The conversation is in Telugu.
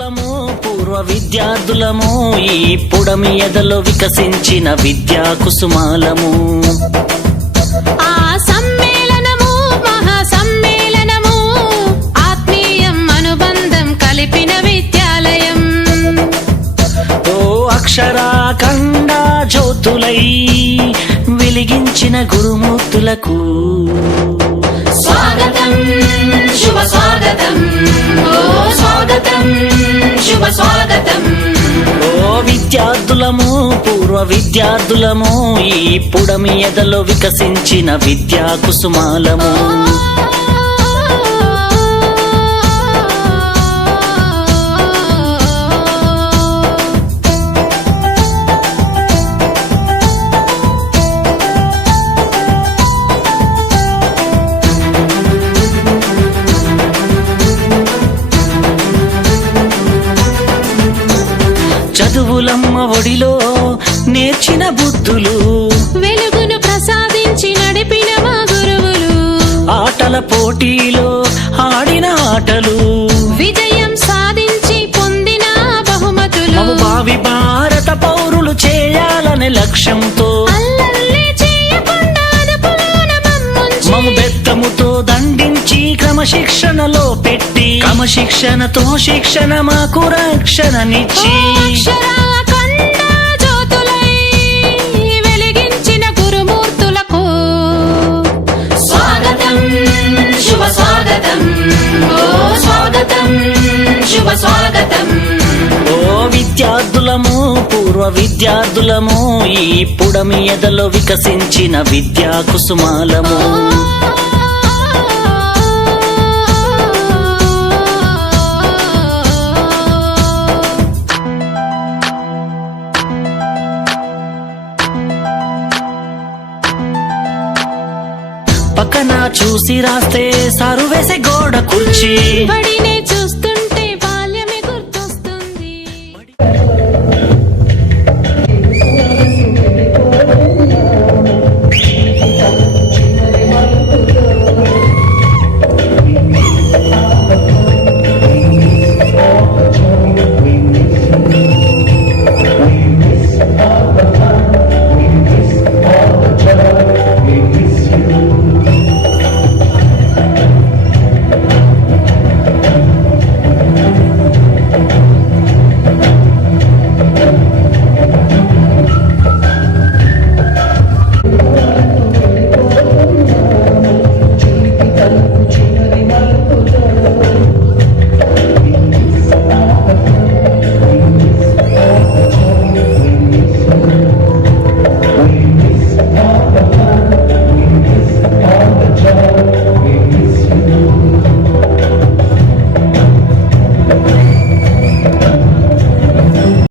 విద్యార్థులము పూర్వ విద్యార్థులము ఈ పుడమి ఎదలో వికసించిన విద్యా కుసుమాలము. ఆ సమ్మేళనము మహా సమ్మేళనము ఆత్మీయం అనుబంధం కలిపిన విద్యాలయం. ఓ అక్షరాఖండ జ్యోతులై వెలిగించిన గురుమూర్తులకు స్వాగతం శుభ స్వాగతం, ఓ స్వాగతం శుభ స్వాగతం. ఓ విద్యార్థులము పూర్వ విద్యార్థులము ఈ పుడమి ఎదలో వికసించిన విద్యా కుసుమాలము. చదువులమ్మ ఒడిలో నేర్చిన బుద్ధులు, వెలుగును ప్రసాదించి నడిపిన మా గురువులు, ఆటల పోటీలో ఆడిన ఆటలు, విజయం సాధించి పొందిన బహుమతులు, మము భావి భారత పౌరులు చేయాలనే లక్ష్యంతో అల్లల్లే చేయకుండా అదుపులోన మమ్ముంచి, మము బెత్తముతో దండించి క్రమశిక్షణలో పెట్టి క్రమశిక్షణతో శిక్షణ మాకు రక్షణనిచ్చి అక్షరాఖండ జ్యోతులై వెలిగించిన గురుమూర్తులకు స్వాగతం శుభ స్వాగతం, ఓ స్వాగతం శుభ స్వాగతం. ఓ విద్యార్థులము పూర్వ విద్యార్థులము ఈ పుడమి ఎదలో వికసించిన విద్యా కుసుమాలము. పక్కన చూసి రాస్తే సారు వేసే గోడ కుర్చీ బడినే